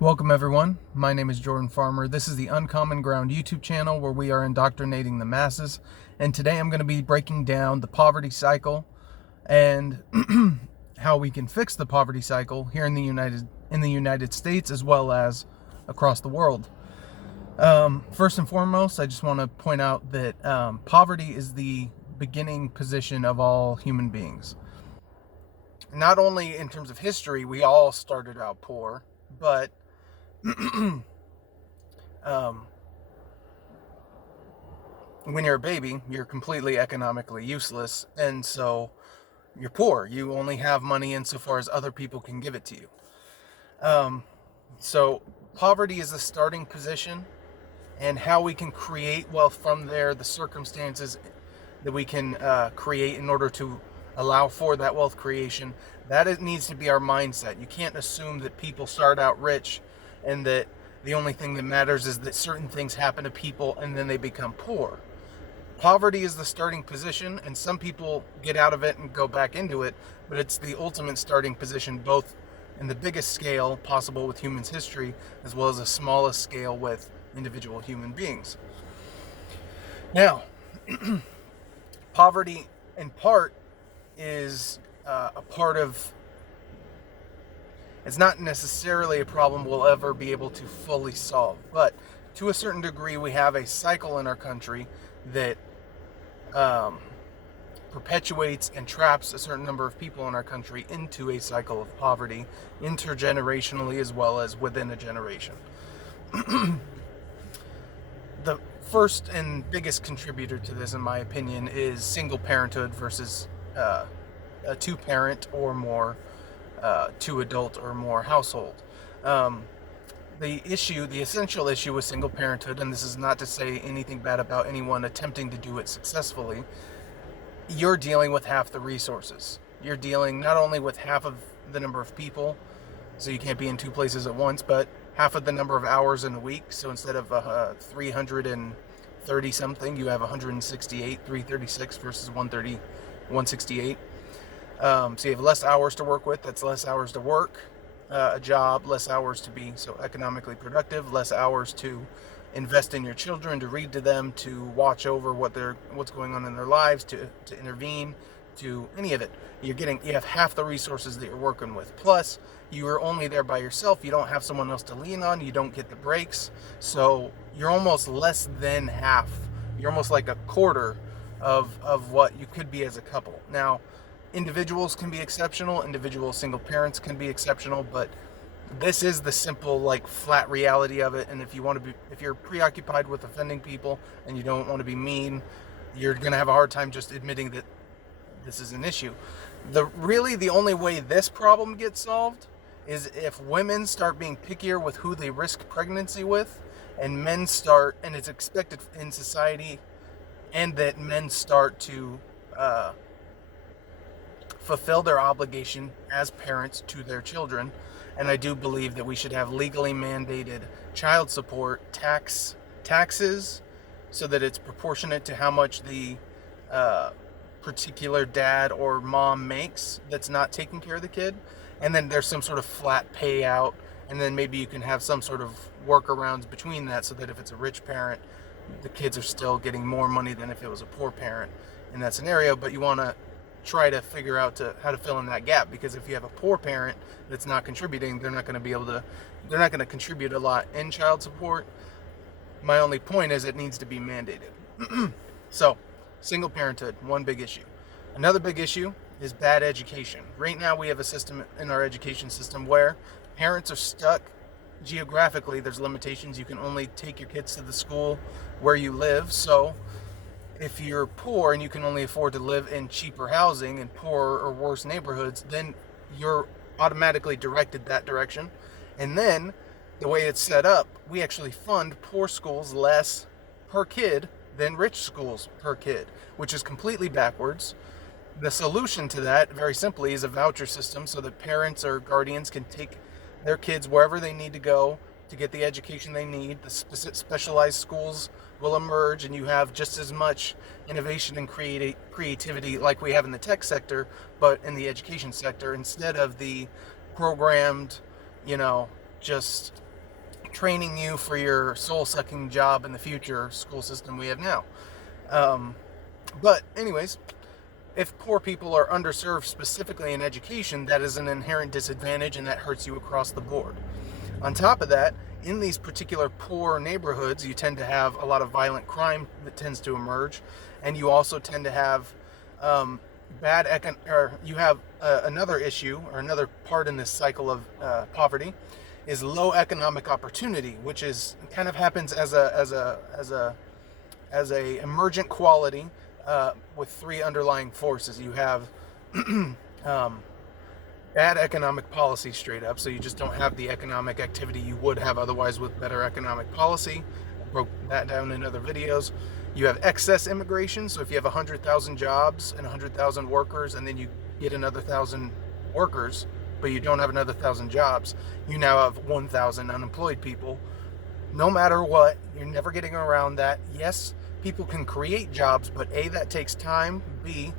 Welcome everyone, my name is Jordan Farmer. This is the Uncommon Ground YouTube channel where we are indoctrinating the masses, and today I'm going to be breaking down the poverty cycle and how we can fix the poverty cycle here in the United States as well as across the world. First and foremost, I just want to point out that poverty is the beginning position of all human beings. Not only in terms of history, we all started out poor, but when you're a baby, you're completely economically useless, and so you're poor. You only have money insofar as other people can give it to you. So poverty is the starting position, and how we can create wealth from there, the circumstances that we can create in order to allow for that wealth creation, that it needs to be our mindset. You can't assume that people start out rich and that the only thing that matters is that certain things happen to people and then they become poor. Poverty is the starting position, and some people get out of it and go back into it, but it's the ultimate starting position, both in the biggest scale possible with humans' history as well as the smallest scale with individual human beings. Now, poverty in part is a part of, it's not necessarily a problem we'll ever be able to fully solve, but to a certain degree we have a cycle in our country that perpetuates and traps a certain number of people in our country into a cycle of poverty, intergenerationally as well as within a generation. The first and biggest contributor to this, in my opinion, is single parenthood versus a two-parent or more, two-adult or more household. The essential issue with single parenthood, and this is not to say anything bad about anyone attempting to do it successfully, you're dealing with half the resources. You're dealing not only with half of the number of people, so you can't be in two places at once, but half of the number of hours in a week. So instead of 330 something, you have 168, 336 versus 130, 168. So you have less hours to work with. That's less hours to work a job, less hours to be so economically productive, less hours to invest in your children, to read to them, to watch over what's going on in their lives, to intervene, to any of it. You have half the resources that you're working with. Plus, you are only there by yourself. You don't have someone else to lean on. You don't get the breaks. So you're almost less than half. You're almost like a quarter of what you could be as a couple. Now, individuals can be exceptional. Individual single parents can be exceptional, but this is the simple, like, flat reality of it. And if you're preoccupied with offending people and you don't want to be mean, you're going to have a hard time just admitting that this is an issue. The only way this problem gets solved is if women start being pickier with who they risk pregnancy with, and men start, and it's expected in society, and that men start to fulfill their obligation as parents to their children. And I do believe that we should have legally mandated child support taxes so that it's proportionate to how much the particular dad or mom makes that's not taking care of the kid. And then there's some sort of flat payout, and then maybe you can have some sort of workarounds between that so that if it's a rich parent, the kids are still getting more money than if it was a poor parent in that scenario. But you want to try to figure out how to fill in that gap, because if you have a poor parent that's not contributing, they're not going to contribute a lot in child support. My only point is it needs to be mandated. So, single parenthood, one big issue. Another big issue is bad education. Right now we have a system in our education system where parents are stuck geographically. There's limitations. You can only take your kids to the school where you live. So if you're poor and you can only afford to live in cheaper housing in poorer or worse neighborhoods, then you're automatically directed that direction. And then the way it's set up, we actually fund poor schools less per kid than rich schools per kid, which is completely backwards. The solution to that, very simply, is a voucher system so that parents or guardians can take their kids wherever they need to go to get the education they need. The specialized schools will emerge, and you have just as much innovation and creativity like we have in the tech sector, but in the education sector, instead of the programmed, just training you for your soul-sucking job in the future school system we have now. But anyways, if poor people are underserved specifically in education, that is an inherent disadvantage, and that hurts you across the board. On top of that, in these particular poor neighborhoods, you tend to have a lot of violent crime that tends to emerge, and you also tend to have another issue, or another part in this cycle of poverty, is low economic opportunity, which is kind of happens as a emergent quality with three underlying forces. You have bad economic policy straight up, so you just don't have the economic activity you would have otherwise with better economic policy. I broke that down in other videos. You have excess immigration, so if you have 100,000 jobs and 100,000 workers, and then you get another 1,000 workers, but you don't have another 1,000 jobs, you now have 1,000 unemployed people. No matter what, you're never getting around that. Yes, people can create jobs, but A, that takes time. B,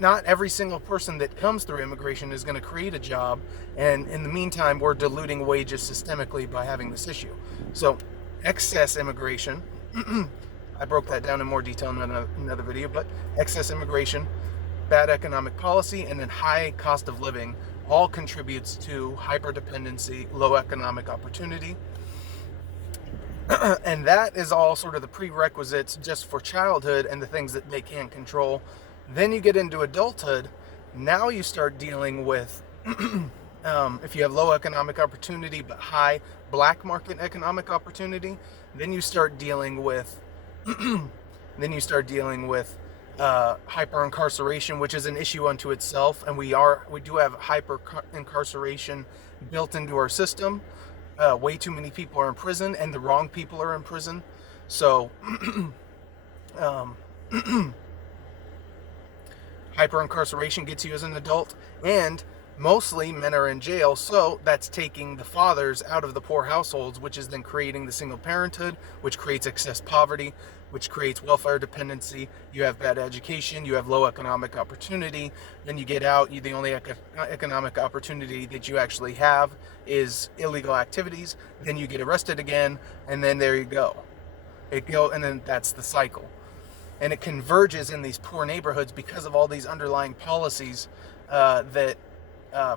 not every single person that comes through immigration is going to create a job, and in the meantime, we're diluting wages systemically by having this issue. So, excess immigration, I broke that down in more detail in another video, but excess immigration, bad economic policy, and then high cost of living all contributes to hyperdependency, low economic opportunity. And that is all sort of the prerequisites just for childhood and the things that they can't control. Then you get into adulthood. Now you start dealing with, if you have low economic opportunity but high black market economic opportunity, then you start dealing with, hyper incarceration, which is an issue unto itself, and we do have hyper incarceration built into our system. Way too many people are in prison, and the wrong people are in prison. So, hyper incarceration gets you as an adult, and mostly men are in jail, so that's taking the fathers out of the poor households, which is then creating the single parenthood, which creates excess poverty, which creates welfare dependency. You have bad education, you have low economic opportunity, then you get out, the only economic opportunity that you actually have is illegal activities, then you get arrested again, and then there you go. And then that's the cycle. And it converges in these poor neighborhoods because of all these underlying policies that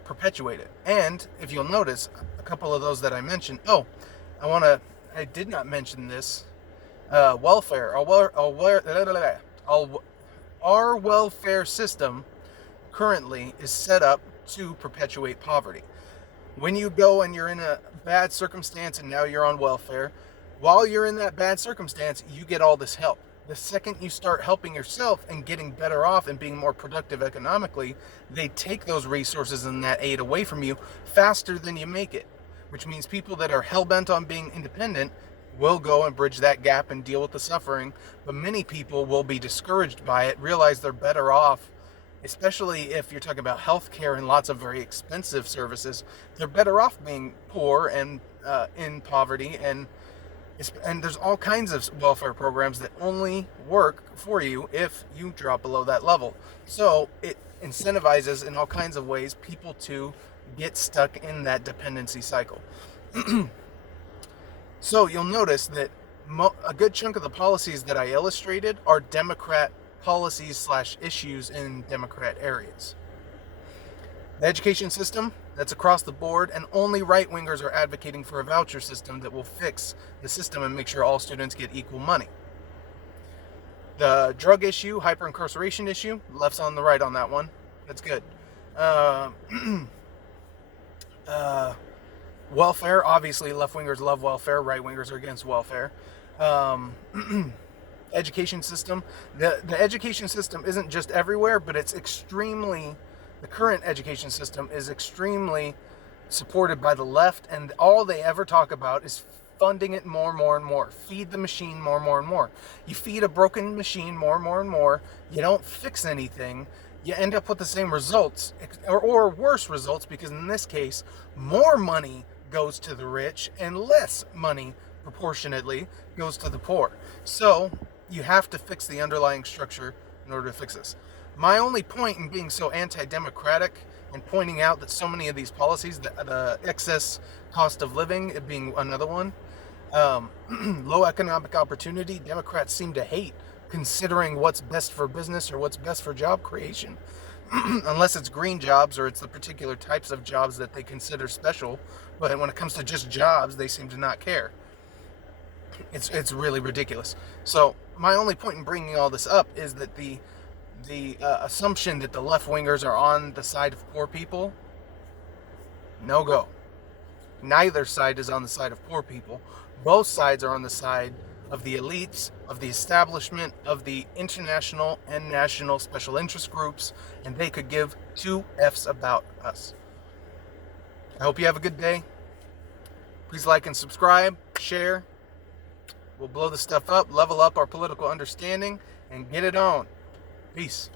perpetuate it. And if you'll notice, a couple of those that I mentioned, I did not mention this, welfare. Our welfare system currently is set up to perpetuate poverty. When you go and you're in a bad circumstance and now you're on welfare, while you're in that bad circumstance, you get all this help. The second you start helping yourself and getting better off and being more productive economically, they take those resources and that aid away from you faster than you make it, which means people that are hell-bent on being independent will go and bridge that gap and deal with the suffering, but many people will be discouraged by it, realize they're better off, especially if you're talking about healthcare and lots of very expensive services. They're better off being poor and in poverty, and there's all kinds of welfare programs that only work for you if you drop below that level. So it incentivizes in all kinds of ways people to get stuck in that dependency cycle. So you'll notice that a good chunk of the policies that I illustrated are Democrat policies / issues in Democrat areas. The education system, that's across the board, and only right-wingers are advocating for a voucher system that will fix the system and make sure all students get equal money. The drug issue, hyper-incarceration issue, left's on the right on that one. That's good. Welfare, obviously left-wingers love welfare, right-wingers are against welfare. Education system. The education system isn't just everywhere, but it's the current education system is extremely supported by the left, and all they ever talk about is funding it more and more. Feed the machine more and more. You feed a broken machine more and more. You don't fix anything. You end up with the same results, or worse results, because in this case, more money goes to the rich and less money proportionately goes to the poor. So you have to fix the underlying structure in order to fix this. My only point in being so anti-democratic and pointing out that so many of these policies, the excess cost of living it being another one, low economic opportunity, Democrats seem to hate, considering what's best for business or what's best for job creation. Unless it's green jobs or it's the particular types of jobs that they consider special. But when it comes to just jobs, they seem to not care. It's really ridiculous. So my only point in bringing all this up is that the assumption that the left-wingers are on the side of poor people, no go. Neither side is on the side of poor people. Both sides are on the side of the elites, of the establishment, of the international and national special interest groups, and they could give two F's about us. I hope you have a good day. Please like and subscribe, share. We'll blow this stuff up, level up our political understanding, and get it on. Peace.